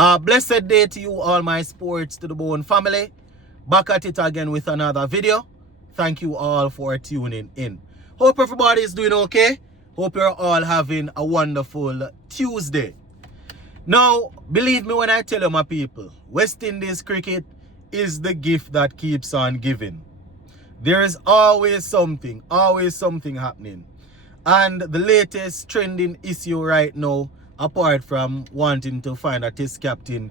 Blessed day to you, all my sports to the bone family. Back at it again with another video. Thank you all for tuning in. Hope everybody is doing okay. Hope you're all having a wonderful Tuesday. Now, believe me when I tell you, my people, West Indies cricket is the gift that keeps on giving. There is always something happening. And the latest trending issue right now, apart from wanting to find a test captain,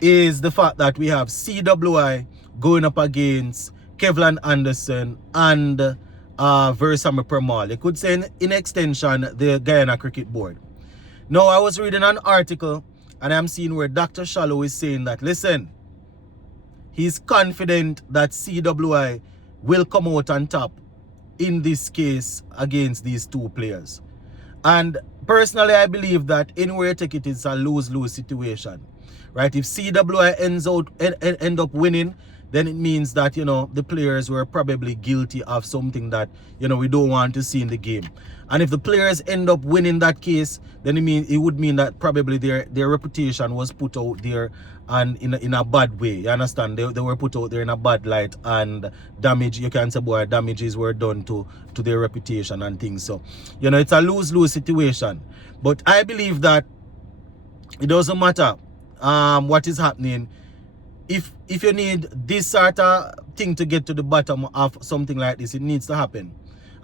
is the fact that we have CWI going up against Anderson and Permaul. You could say in extension, the Guyana Cricket Board. Now, I was reading an article and I'm seeing where Dr. Shallow is saying that, listen, he's confident that CWI will come out on top in this case against these two players. And personally, I believe that anywhere you take it is a lose-lose situation, right? If CWI end up winning, then it means that, you know, the players were probably guilty of something that, you know, we don't want to see in the game. And if the players end up winning that case, then it would mean that probably their reputation was put out there and in a bad way. You understand? They were put out there in a bad light, and damage, you can say, boy, damages were done to their reputation and things. So, you know, it's a lose-lose situation. But I believe that it doesn't matter what is happening. If you need this sort of thing to get to the bottom of something like this, it needs to happen.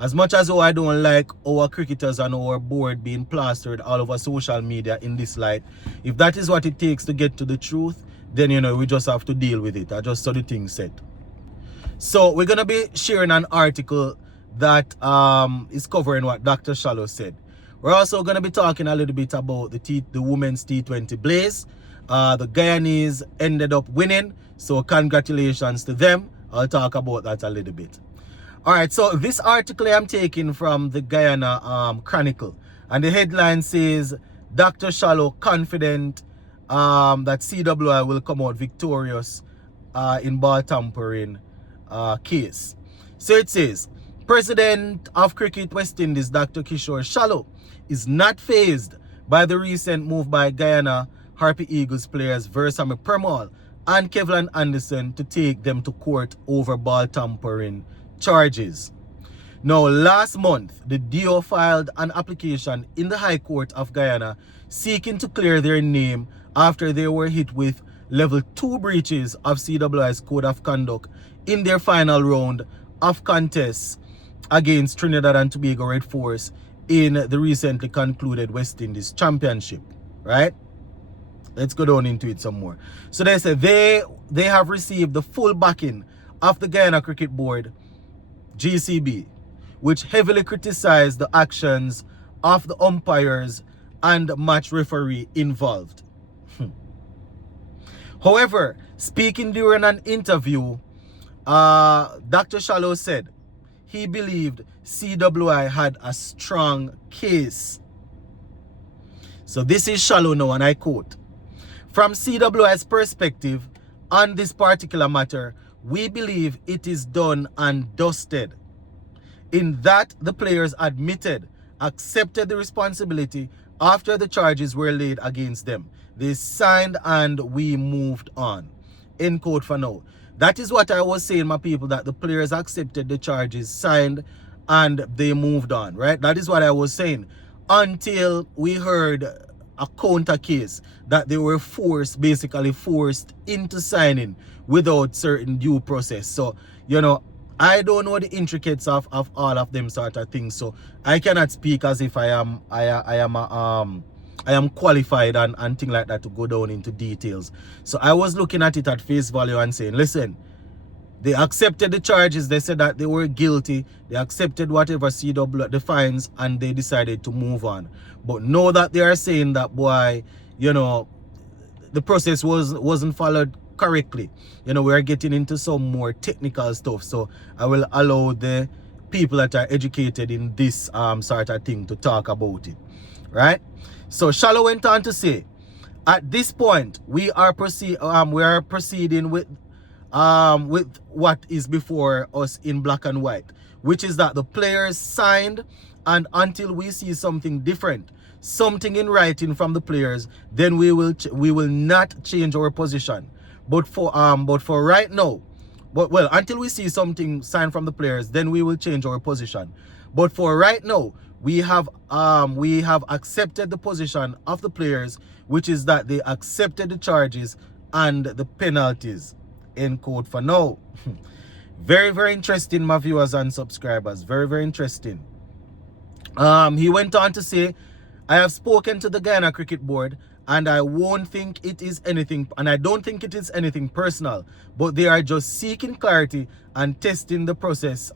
As much as I don't like our cricketers and our board being plastered all over social media in this light, if that is what it takes to get to the truth, then, you know, we just have to deal with it. I just saw the thing said. So we're going to be sharing an article that is covering what Dr. Shallow said. We're also going to be talking a little bit about the women's T20 Blaze. The Guyanese ended up winning, so congratulations to them. I'll talk about that a little bit. All right, so this article I'm taking from the Guyana Chronicle, and the headline says, Dr. Shallow confident that CWI will come out victorious in ball tampering case. So it says, President of Cricket West Indies, Dr. Kishore Shallow, is not fazed by the recent move by Guyana Harpy Eagles players Permaul and Anderson to take them to court over ball tampering charges. Now, last month, the DO filed an application in the High Court of Guyana seeking to clear their name after they were hit with level 2 breaches of CWI's Code of Conduct in their final round of contests against Trinidad and Tobago Red Force in the recently concluded West Indies Championship, right? Let's go down into it some more. So they say they have received the full backing of the Guyana Cricket Board, GCB, which heavily criticized the actions of the umpires and match referee involved. However, speaking during an interview, Dr. Shallow said he believed CWI had a strong case. So this is Shallow now, and I quote, "From CWI's perspective on this particular matter, we believe it is done and dusted, in that the players accepted the responsibility after the charges were laid against them. They signed and we moved on." End quote for now. That is what I was saying, my people, that the players accepted the charges, signed, and they moved on, right? That is what I was saying until we heard a counter case that they were basically forced into signing without certain due process. So, you know, I don't know the intricacies of all of them sort of things. So I cannot speak as if I am qualified and things like that to go down into details. So I was looking at it at face value and saying, listen, they accepted the charges. They said that they were guilty. They accepted whatever CW defines, and they decided to move on. But know that they are saying that, boy, you know, the process wasn't followed correctly. You know, we're getting into some more technical stuff. So I will allow the people that are educated in this sort of thing to talk about it. Right? So Shallow went on to say, at this point, we are proceeding with what is before us in black and white, which is that the players signed, and until we see something different, something in writing from the players, then we will not change our position. But for right now, until we see something signed from the players, then we will change our position. But for right now, we have accepted the position of the players, which is that they accepted the charges and the penalties. End quote for now. Very, very interesting, my viewers and subscribers. Very, very interesting. He went on to say, I have spoken to the Guyana Cricket Board, and I won't think it is anything, and I don't think it is anything personal, but they are just seeking clarity and testing the processes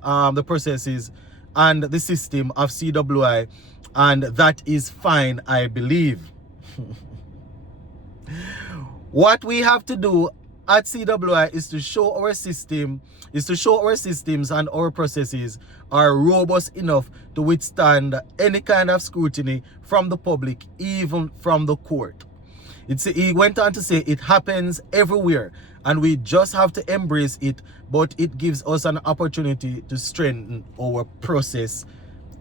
and the system of CWI, and that is fine, I believe. What we have to do at CWI is to show our systems and our processes are robust enough to withstand any kind of scrutiny from the public, even from the court. He went on to say it happens everywhere and we just have to embrace it, but it gives us an opportunity to strengthen our process,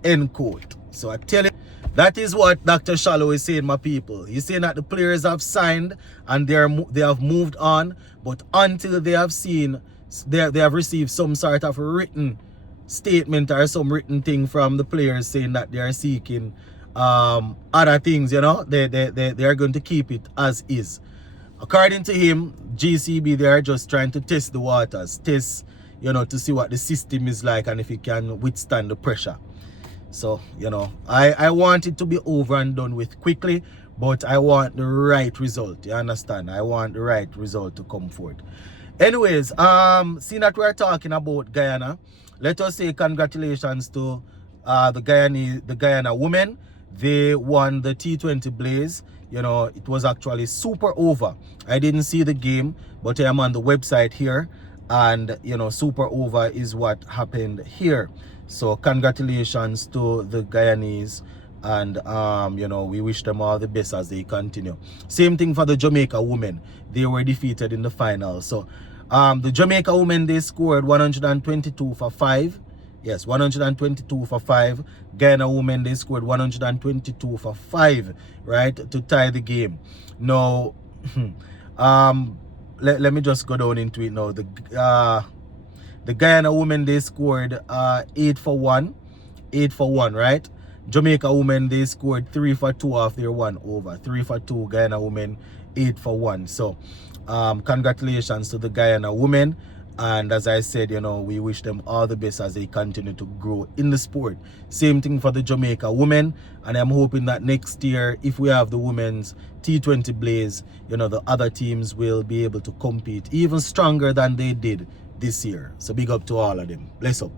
end quote. So I tell you, that is what Dr. Shallow is saying, my people. He's saying that the players have signed and they have moved on, but until they have seen, they have received some sort of written statement or some written thing from the players saying that they are seeking other things, you know, they are going to keep it as is. According to him, GCB, they are just trying to test the waters, you know, to see what the system is like and if it can withstand the pressure. So, you know, I want it to be over and done with quickly, but I want the right result. You understand? I want the right result to come forth. Anyways, seeing that we're talking about Guyana, let us say congratulations to the Guyana women. They won the T20 Blaze. You know, it was actually super over. I didn't see the game, but I am on the website here, and you know, super over is what happened here. So congratulations to the Guyanese, and you know, we wish them all the best as they continue. Same thing for the Jamaica women. They were defeated in the final. So the Jamaica women, they scored 122 for 5. Yes, 122 for 5. Guyana women, they scored 122 for 5, right, to tie the game. Now let me just go down into it now. The Guyana women, they scored 8 for 1, right? Jamaica women, they scored 3 for 2 off their 1 over. 3 for 2, Guyana women, 8 for 1. So congratulations to the Guyana women, and as I said, you know, we wish them all the best as they continue to grow in the sport. Same thing for the Jamaica women, and I'm hoping that next year, if we have the women's T20 Blaze, you know, the other teams will be able to compete even stronger than they did this year. So big up to all of them. Bless up.